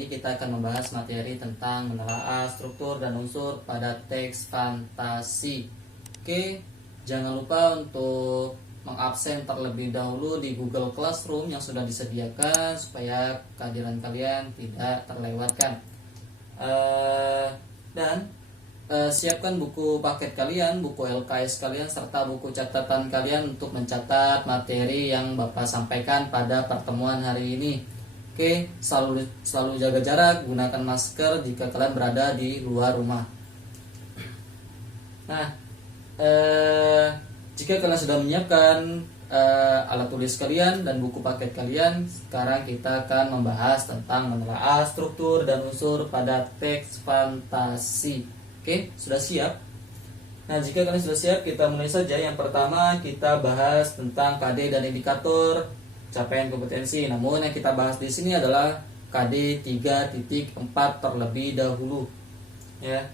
ini kita akan membahas materi tentang menelaah struktur dan unsur pada teks fantasi. Oke, jangan lupa untuk mengabsen terlebih dahulu di Google Classroom yang sudah disediakan supaya kehadiran kalian tidak terlewatkan. Siapkan buku paket kalian, buku LKS kalian, serta buku catatan kalian untuk mencatat materi yang Bapak sampaikan pada pertemuan hari ini. Oke, selalu jaga jarak, gunakan masker jika kalian berada di luar rumah. Nah, jika kalian sudah menyiapkan alat tulis kalian dan buku paket kalian, sekarang kita akan membahas tentang menelaah struktur dan unsur pada teks fantasi. Oke, sudah siap? Nah, jika kalian sudah siap, kita mulai saja. Yang pertama, kita bahas tentang KD dan indikator capaian kompetensi. Namun yang kita bahas di sini adalah KD 3.4 terlebih dahulu. Ya.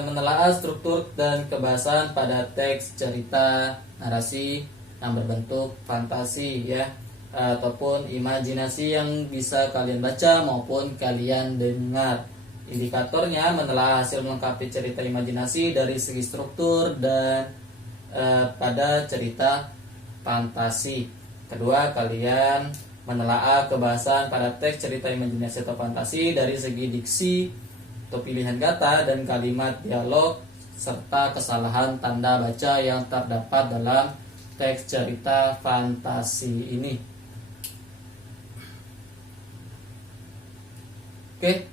Menelaah struktur dan kebahasan pada teks cerita narasi yang berbentuk fantasi, ya, ataupun imajinasi yang bisa kalian baca maupun kalian dengar. Indikatornya menelaah hasil melengkapi cerita imajinasi dari segi struktur dan pada cerita fantasi. Kedua, kalian menelaah kebahasan pada teks cerita imajinasi atau fantasi dari segi diksi atau pilihan kata dan kalimat dialog serta kesalahan tanda baca yang terdapat dalam teks cerita fantasi ini. Oke,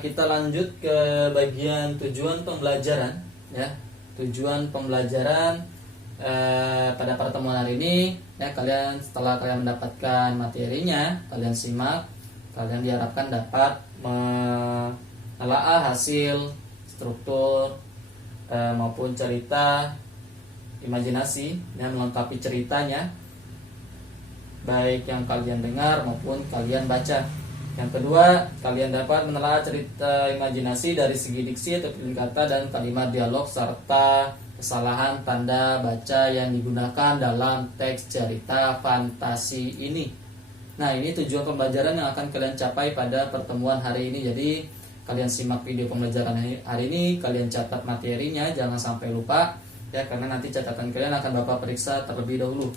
kita lanjut ke bagian tujuan pembelajaran, ya. Tujuan pembelajaran pada pertemuan hari ini, ya, setelah kalian mendapatkan materinya, kalian simak, kalian diharapkan dapat menelaah hasil struktur maupun cerita imajinasi dan melengkapi ceritanya, baik yang kalian dengar maupun kalian baca. Yang kedua, kalian dapat menelaah cerita imajinasi dari segi diksi atau pilihan kata dan kalimat dialog serta kesalahan tanda baca yang digunakan dalam teks cerita fantasi ini. Nah, ini tujuan pembelajaran yang akan kalian capai pada pertemuan hari ini. Jadi, kalian simak video pembelajaran hari ini, kalian catat materinya, jangan sampai lupa, ya, karena nanti catatan kalian akan Bapak periksa terlebih dahulu.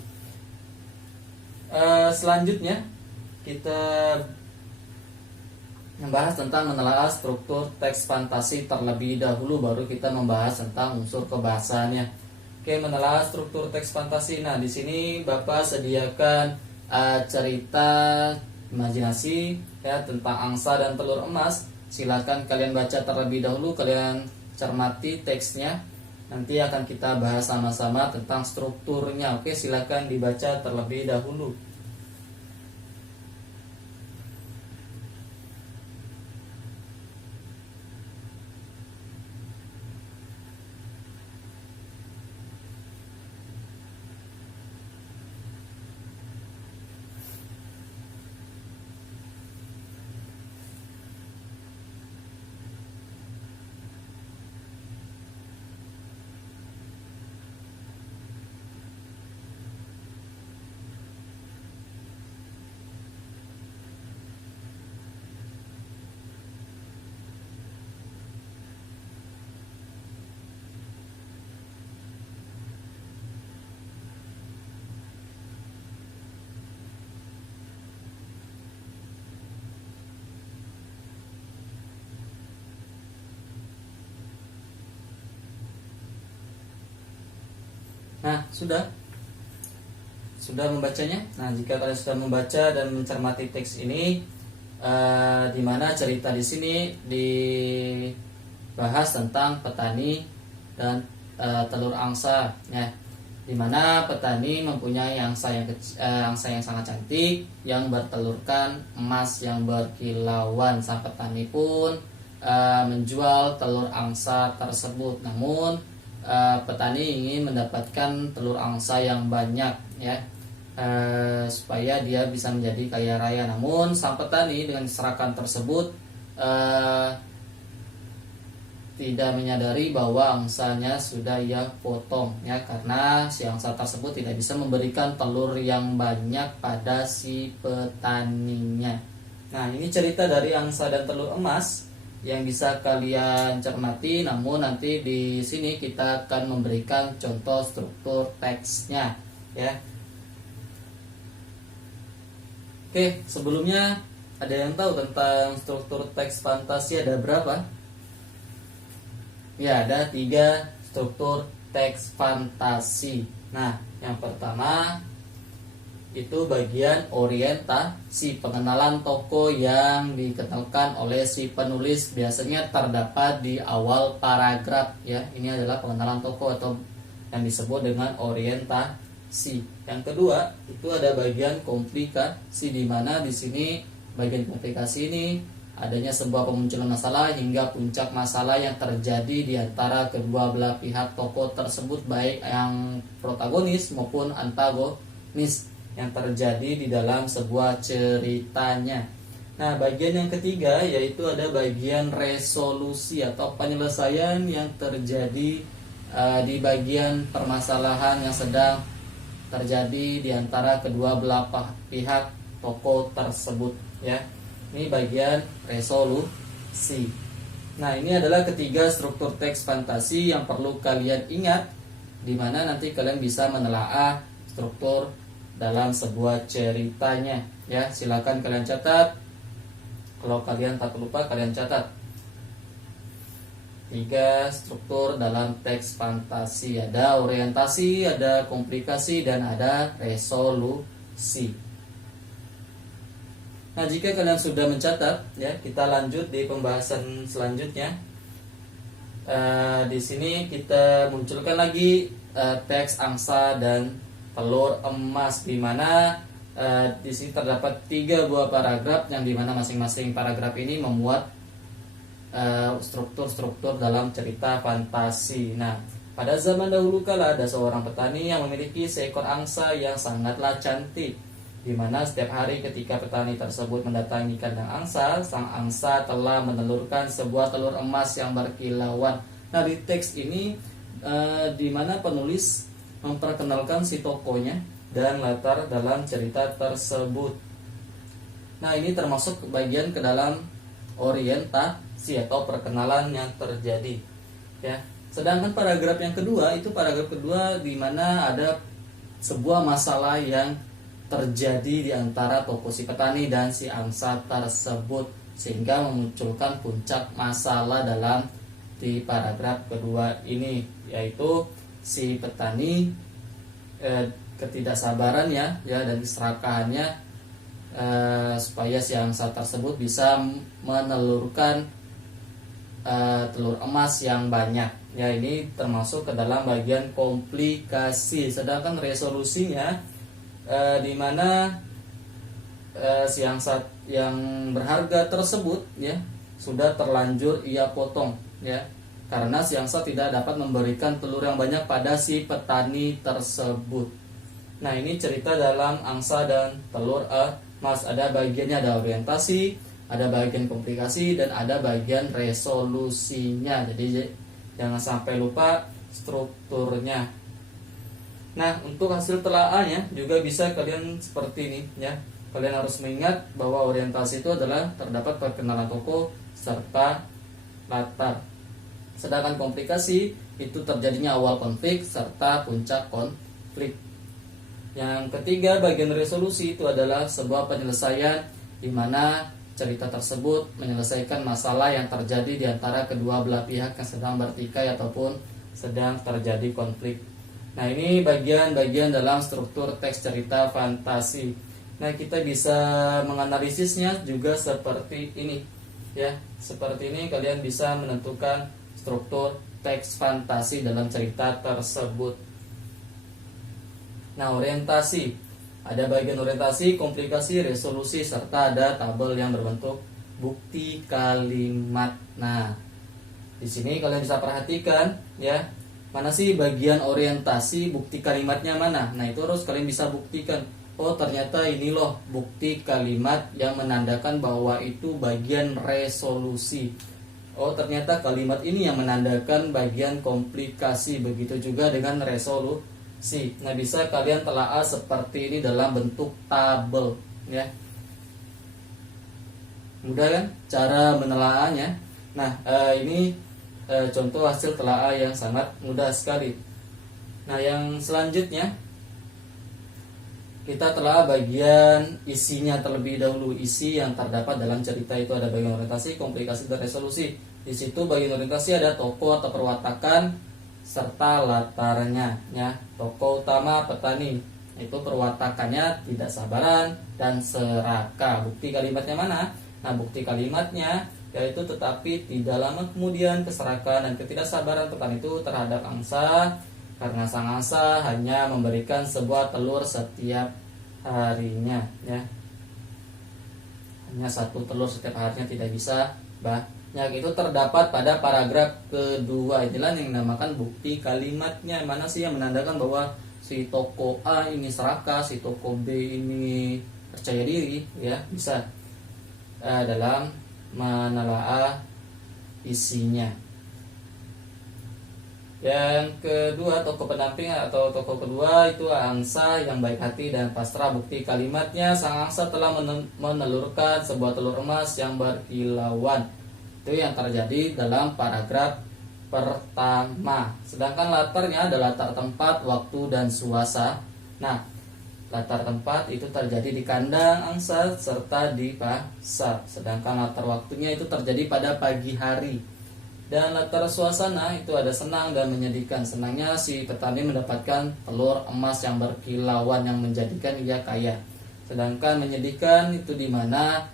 Selanjutnya, kita membahas tentang menelaah struktur teks fantasi terlebih dahulu, baru kita membahas tentang unsur kebahasannya. Oke, menelaah struktur teks fantasi. Nah, di sini Bapak sediakan cerita imajinasi, ya, tentang angsa dan telur emas. Silakan kalian baca terlebih dahulu, kalian cermati teksnya. Nanti akan kita bahas sama-sama tentang strukturnya. Oke, silakan dibaca terlebih dahulu. Nah, sudah membacanya. Nah, jika kalian sudah membaca dan mencermati teks ini, di mana cerita di sini dibahas tentang petani dan telur angsa, ya, di mana petani mempunyai angsa yang sangat cantik yang bertelurkan emas yang berkilauan. Sang petani pun menjual telur angsa tersebut. Namun petani ingin mendapatkan telur angsa yang banyak, ya, supaya dia bisa menjadi kaya raya. Namun sang petani dengan serakan tersebut tidak menyadari bahwa angsanya sudah ia potong ya, karena si angsa tersebut tidak bisa memberikan telur yang banyak pada si petaninya. Nah, ini cerita dari angsa dan telur emas yang bisa kalian cermati, namun nanti di sini kita akan memberikan contoh struktur teksnya ya. Oke, sebelumnya ada yang tahu tentang struktur teks fantasi ada berapa? Ya, ada 3 struktur teks fantasi. Nah, yang pertama itu bagian orientasi, pengenalan tokoh yang dikenalkan oleh si penulis, biasanya terdapat di awal paragraf ya. Ini adalah pengenalan tokoh atau yang disebut dengan orientasi. Yang kedua, itu ada bagian komplikasi, di mana di sini bagian komplikasi ini adanya sebuah pemunculan masalah hingga puncak masalah yang terjadi di antara kedua belah pihak tokoh tersebut, baik yang protagonis maupun antagonis yang terjadi di dalam sebuah ceritanya. Nah, bagian yang ketiga yaitu ada bagian resolusi atau penyelesaian yang terjadi di bagian permasalahan yang sedang terjadi di antara kedua belah pihak tokoh tersebut ya. Ini bagian resolusi. Nah, ini adalah ketiga struktur teks fantasi yang perlu kalian ingat, di mana nanti kalian bisa menelaah struktur dalam sebuah ceritanya ya. Silakan kalian catat. Kalau kalian tak lupa, kalian catat. 3 struktur dalam teks fantasi, ada orientasi, ada komplikasi, dan ada resolusi. Nah, jika kalian sudah mencatat ya, kita lanjut di pembahasan selanjutnya. Di sini kita munculkan lagi teks angsa dan telur emas, di mana di sini terdapat 3 buah paragraf yang dimana masing-masing paragraf ini memuat struktur-struktur dalam cerita fantasi. Nah, pada zaman dahulu kala ada seorang petani yang memiliki seekor angsa yang sangatlah cantik, di mana setiap hari ketika petani tersebut mendatangi kandang angsa, sang angsa telah menelurkan sebuah telur emas yang berkilauan. Nah, di teks ini di mana penulis memperkenalkan si tokohnya dan latar dalam cerita tersebut. Nah, ini termasuk bagian ke dalam orientasi atau perkenalan yang terjadi ya. Sedangkan paragraf yang kedua itu paragraf kedua di mana ada sebuah masalah yang terjadi di antara tokoh si petani dan si angsa tersebut, sehingga memunculkan puncak masalah dalam di paragraf kedua ini, yaitu si petani ketidaksabarannya ya dan keserakahannya supaya si angsa tersebut bisa menelurkan telur emas yang banyak ya. Ini termasuk ke dalam bagian komplikasi. Sedangkan resolusinya di mana si angsa yang berharga tersebut ya sudah terlanjur ia potong ya, karena si angsa tidak dapat memberikan telur yang banyak pada si petani tersebut. Nah, ini cerita dalam angsa dan telur emas. Ada bagiannya, ada orientasi, ada bagian komplikasi, dan ada bagian resolusinya. Jadi jangan sampai lupa strukturnya. Nah, untuk hasil telaahnya juga bisa kalian seperti ini ya. Kalian harus mengingat bahwa orientasi itu adalah terdapat perkenalan tokoh serta latar. Sedangkan komplikasi itu terjadinya awal konflik serta puncak konflik. Yang ketiga, bagian resolusi itu adalah sebuah penyelesaian di mana cerita tersebut menyelesaikan masalah yang terjadi di antara kedua belah pihak yang sedang bertikai ataupun sedang terjadi konflik. Nah, ini bagian-bagian dalam struktur teks cerita fantasi. Nah, kita bisa menganalisisnya juga seperti ini ya. Seperti ini kalian bisa menentukan struktur teks fantasi dalam cerita tersebut. Nah, orientasi. Ada bagian orientasi, komplikasi, resolusi, serta ada tabel yang berbentuk bukti kalimat. Nah, di sini kalian bisa perhatikan ya, mana sih bagian orientasi, bukti kalimatnya mana. Nah, itu harus kalian bisa buktikan. Oh, ternyata ini loh bukti kalimat yang menandakan bahwa itu bagian resolusi. oh ternyata kalimat ini yang menandakan bagian komplikasi. Begitu juga dengan resolusi. Nah, bisa kalian telaah seperti ini dalam bentuk tabel, ya. Mudah kan cara menelaahnya? Nah, ini contoh hasil telaah yang sangat mudah sekali. Nah, yang selanjutnya kita telah bagian isinya terlebih dahulu. Isi yang terdapat dalam cerita itu ada bagian orientasi, komplikasi, dan resolusi. Di situ bagian orientasi ada tokoh atau perwatakan serta latarnya, ya. Tokoh utama petani, itu perwatakannya tidak sabaran dan serakah. Bukti kalimatnya mana? Nah, bukti kalimatnya yaitu tetapi tidak lama kemudian keserakahan dan ketidaksabaran petani itu terhadap angsa, karena sang angsa hanya memberikan sebuah telur setiap harinya, ya. Hanya satu telur setiap harinya, tidak bisa banyak. Itu terdapat pada paragraf kedua. Inilah yang dinamakan bukti kalimatnya. Mana sih yang menandakan bahwa si toko A ini serakah, si toko B ini percaya diri, ya. Bisa dalam menelaah isinya. Yang kedua, tokoh pendamping atau tokoh kedua itu angsa yang baik hati dan pasrah. Bukti kalimatnya, sang angsa telah menelurkan sebuah telur emas yang berkilauan. Itu yang terjadi dalam paragraf pertama. Sedangkan latarnya adalah latar tempat, waktu, dan suasana. Nah, latar tempat itu terjadi di kandang angsa serta di pasar. Sedangkan latar waktunya itu terjadi pada pagi hari. Dan latar suasana itu ada senang dan menyedihkan. Senangnya si petani mendapatkan telur emas yang berkilauan yang menjadikan ia kaya. Sedangkan menyedihkan itu di mana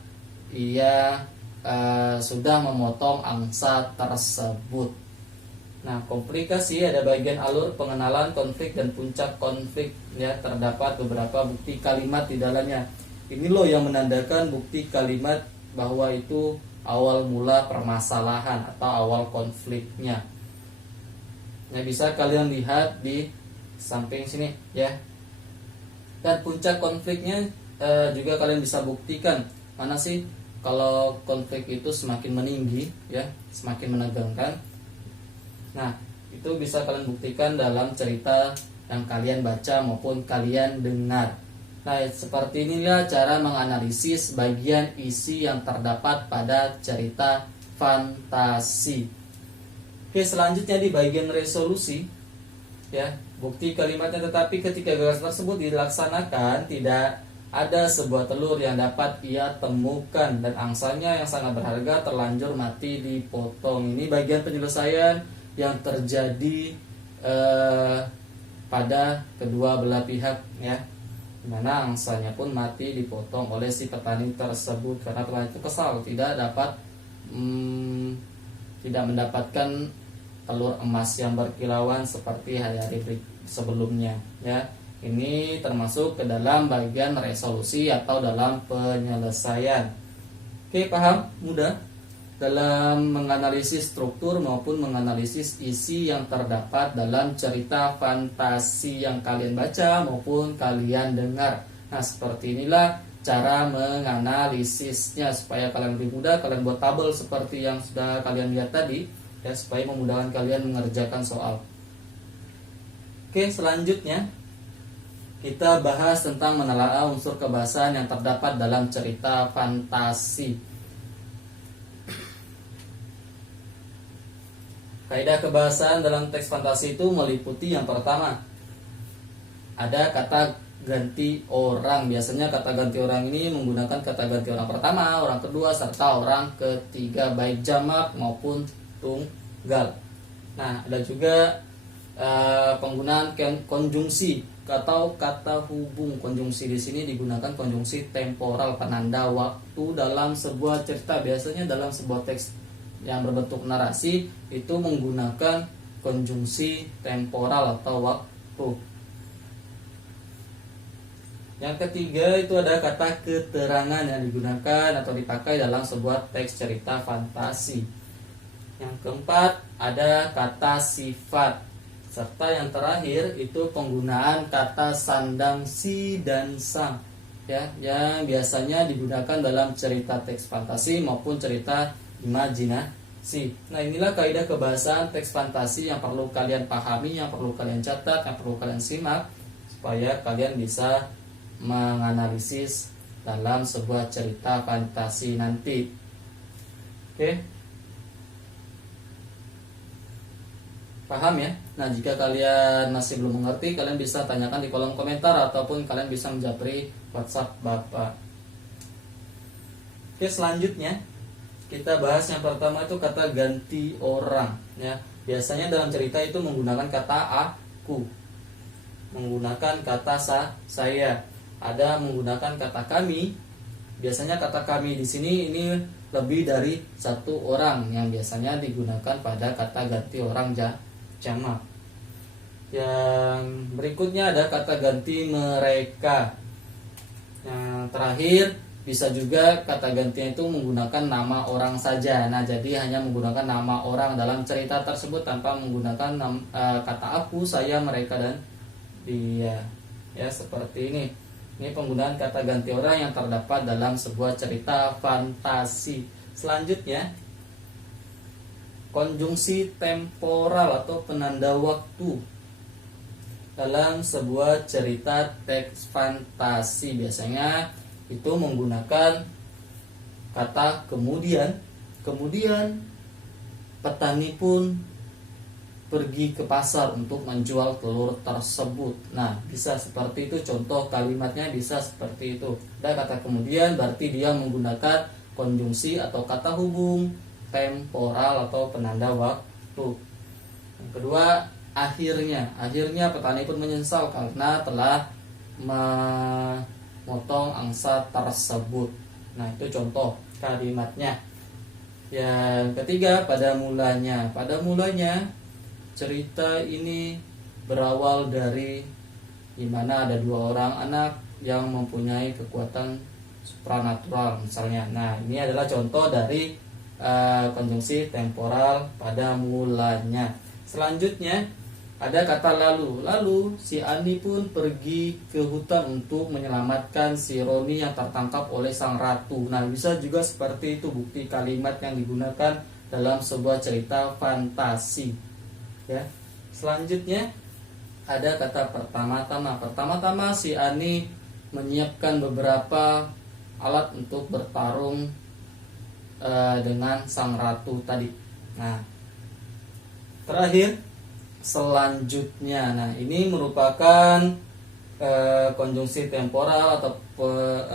ia sudah memotong angsa tersebut. Nah, komplikasi ada bagian alur, pengenalan, konflik, dan puncak konflik, ya. Terdapat beberapa bukti kalimat di dalamnya. Ini loh yang menandakan bukti kalimat bahwa itu awal mula permasalahan atau awal konfliknya. Nah, bisa kalian lihat di samping sini, ya. Dan puncak konfliknya juga kalian bisa buktikan. Mana sih kalau konflik itu semakin meninggi, ya, semakin menegangkan. Nah, itu bisa kalian buktikan dalam cerita yang kalian baca maupun kalian dengar. Nah, seperti inilah cara menganalisis bagian isi yang terdapat pada cerita fantasi. Oke, selanjutnya di bagian resolusi, ya, bukti kalimatnya. Tetapi ketika gagasan tersebut dilaksanakan, tidak ada sebuah telur yang dapat ia temukan dan angsanya yang sangat berharga terlanjur mati dipotong. Ini bagian penyelesaian yang terjadi pada kedua belah pihak, ya. Dimana angsanya pun mati dipotong oleh si petani tersebut karena petani itu kesal tidak mendapatkan telur emas yang berkilauan seperti hari-hari sebelumnya, ya. Ini termasuk ke dalam bagian resolusi atau dalam penyelesaian. Oke, paham? Mudah dalam menganalisis struktur maupun menganalisis isi yang terdapat dalam cerita fantasi yang kalian baca maupun kalian dengar. Nah, seperti inilah cara menganalisisnya. Supaya kalian lebih mudah, kalian buat tabel seperti yang sudah kalian lihat tadi, ya, supaya memudahkan kalian mengerjakan soal. Oke, selanjutnya kita bahas tentang menelaah unsur kebahasaan yang terdapat dalam cerita fantasi. Kaidah kebahasaan dalam teks fantasi itu meliputi yang pertama, ada kata ganti orang. Biasanya kata ganti orang ini menggunakan kata ganti orang pertama, orang kedua, serta orang ketiga, baik jamak maupun tunggal. Nah, ada juga penggunaan konjungsi atau kata hubung. Konjungsi di sini digunakan konjungsi temporal, penanda waktu dalam sebuah cerita. Biasanya dalam sebuah teks yang berbentuk narasi itu menggunakan konjungsi temporal atau waktu. Yang ketiga itu ada kata keterangan yang digunakan atau dipakai dalam sebuah teks cerita fantasi. Yang keempat ada kata sifat. Serta yang terakhir itu penggunaan kata sandang, si, dan sang, ya, yang biasanya digunakan dalam cerita teks fantasi maupun cerita imajinasi. fantasi. Nah, inilah kaidah kebahasaan teks fantasi yang perlu kalian pahami, yang perlu kalian catat, yang perlu kalian simak supaya kalian bisa menganalisis dalam sebuah cerita fantasi nanti. Oke? Paham ya? Nah, jika kalian masih belum mengerti, kalian bisa tanyakan di kolom komentar ataupun kalian bisa menjapri WhatsApp Bapak. Oke, selanjutnya kita bahas yang pertama itu kata ganti orang ya. Biasanya dalam cerita itu menggunakan kata aku, menggunakan kata saya, ada menggunakan kata kami. Biasanya kata kami di sini ini lebih dari satu orang yang biasanya digunakan pada kata ganti orang jamak. Yang berikutnya ada kata ganti mereka. Yang terakhir bisa juga kata gantinya itu menggunakan nama orang saja. Nah, jadi hanya menggunakan nama orang dalam cerita tersebut tanpa menggunakan kata aku, saya, mereka, dan dia. Ya, seperti ini. Ini penggunaan kata ganti orang yang terdapat dalam sebuah cerita fantasi. Selanjutnya, konjungsi temporal atau penanda waktu dalam sebuah cerita teks fantasi. Biasanya itu menggunakan kata kemudian. Kemudian petani pun pergi ke pasar untuk menjual telur tersebut. Nah, bisa seperti itu, contoh kalimatnya bisa seperti itu. Dan kata kemudian berarti dia menggunakan konjungsi atau kata hubung temporal atau penanda waktu. Yang kedua, akhirnya petani pun menyesal karena telah memotong angsa tersebut. Nah, itu contoh kalimatnya. Yang ketiga, pada mulanya cerita ini berawal dari dimana ada dua orang anak yang mempunyai kekuatan supranatural misalnya. Nah, ini adalah contoh dari konjungsi temporal pada mulanya. Selanjutnya ada kata lalu. Lalu si Ani pun pergi ke hutan untuk menyelamatkan si Roni yang tertangkap oleh sang ratu. Nah, bisa juga seperti itu bukti kalimat yang digunakan dalam sebuah cerita fantasi. Ya. Selanjutnya ada kata pertama-tama. Pertama-tama si Ani menyiapkan beberapa alat untuk bertarung dengan sang ratu tadi. Nah, terakhir selanjutnya. Nah, ini merupakan konjungsi temporal atau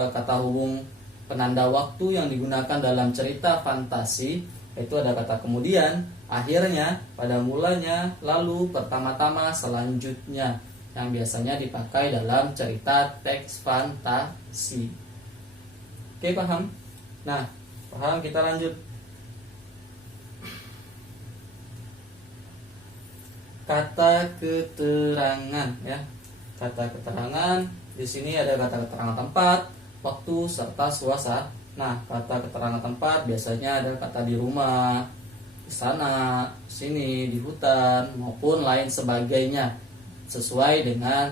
kata hubung penanda waktu yang digunakan dalam cerita fantasi. Itu ada kata kemudian, akhirnya, pada mulanya, lalu, pertama-tama, selanjutnya, yang biasanya dipakai dalam cerita teks fantasi. Oke, paham? Nah, paham, kita lanjut. Kata keterangan ya. Kata keterangan di sini ada kata keterangan tempat, waktu, serta suasana. Nah, kata keterangan tempat biasanya ada kata di rumah, di sana, sini, di hutan, maupun lain sebagainya, sesuai dengan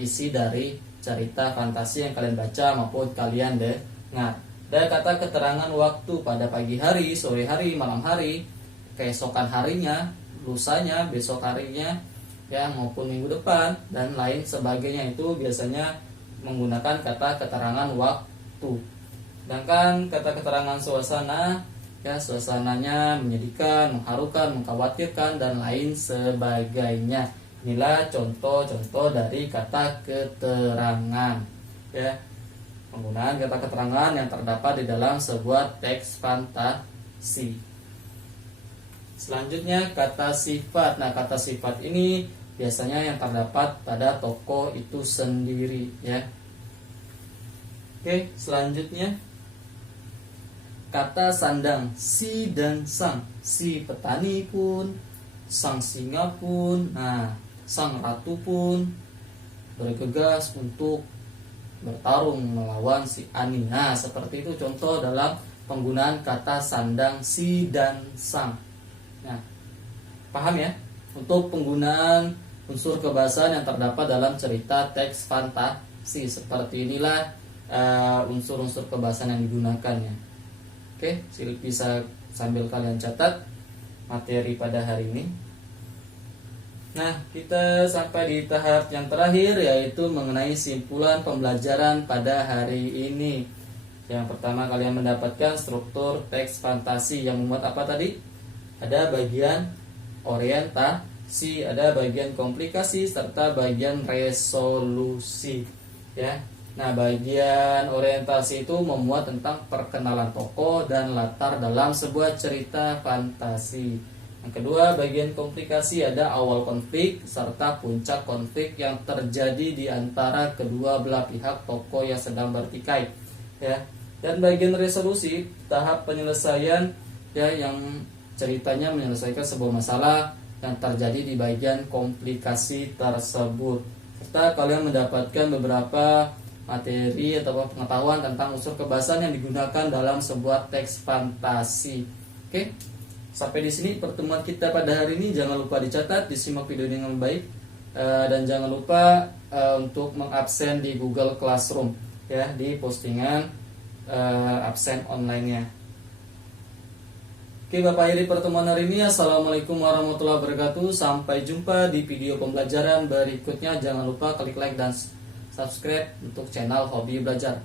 isi dari cerita fantasi yang kalian baca maupun kalian dengar. Dan kata keterangan waktu pada pagi hari, sore hari, malam hari, keesokan harinya, lusanya, besok harinya, ya, maupun minggu depan dan lain sebagainya, itu biasanya menggunakan kata keterangan waktu. Sedangkan kata keterangan suasana, ya, suasananya menyedihkan, mengharukan, mengkhawatirkan, dan lain sebagainya. Inilah contoh-contoh dari kata keterangan, ya, penggunaan kata keterangan yang terdapat di dalam sebuah teks fantasi. Selanjutnya kata sifat. Nah, kata sifat ini biasanya yang terdapat pada tokoh itu sendiri, ya. Oke, selanjutnya kata sandang. Si dan sang. Si petani pun, sang singa pun, nah, sang ratu pun bergegas untuk bertarung melawan si Ani. Nah, seperti itu contoh dalam penggunaan kata sandang, si dan sang. Nah, paham ya? Untuk penggunaan unsur kebahasaan yang terdapat dalam cerita teks fantasi, seperti inilah unsur-unsur kebahasaan yang digunakannya. Oke, bisa sambil kalian catat materi pada hari ini. Nah, kita sampai di tahap yang terakhir, yaitu mengenai simpulan pembelajaran pada hari ini. Yang pertama, kalian mendapatkan struktur teks fantasi yang memuat apa tadi? Ada bagian orientasi, ada bagian komplikasi, serta bagian resolusi, ya. Nah, bagian orientasi itu memuat tentang perkenalan tokoh dan latar dalam sebuah cerita fantasi. Yang kedua, bagian komplikasi ada awal konflik serta puncak konflik yang terjadi di antara kedua belah pihak tokoh yang sedang bertikai, ya. Dan bagian resolusi, tahap penyelesaian, ya, yang ceritanya menyelesaikan sebuah masalah yang terjadi di bagian komplikasi tersebut. Serta kalian mendapatkan beberapa materi atau pengetahuan tentang unsur kebahasaan yang digunakan dalam sebuah teks fantasi. Oke, sampai di sini pertemuan kita pada hari ini. Jangan lupa dicatat, disimak video dengan baik, dan jangan lupa untuk mengabsen di Google Classroom, ya, di postingan absen online-nya. Oke, Bapak akhiri pertemuan hari ini. Assalamualaikum warahmatullahi wabarakatuh. Sampai jumpa di video pembelajaran berikutnya. Jangan lupa klik like dan subscribe untuk channel Hobi Belajar.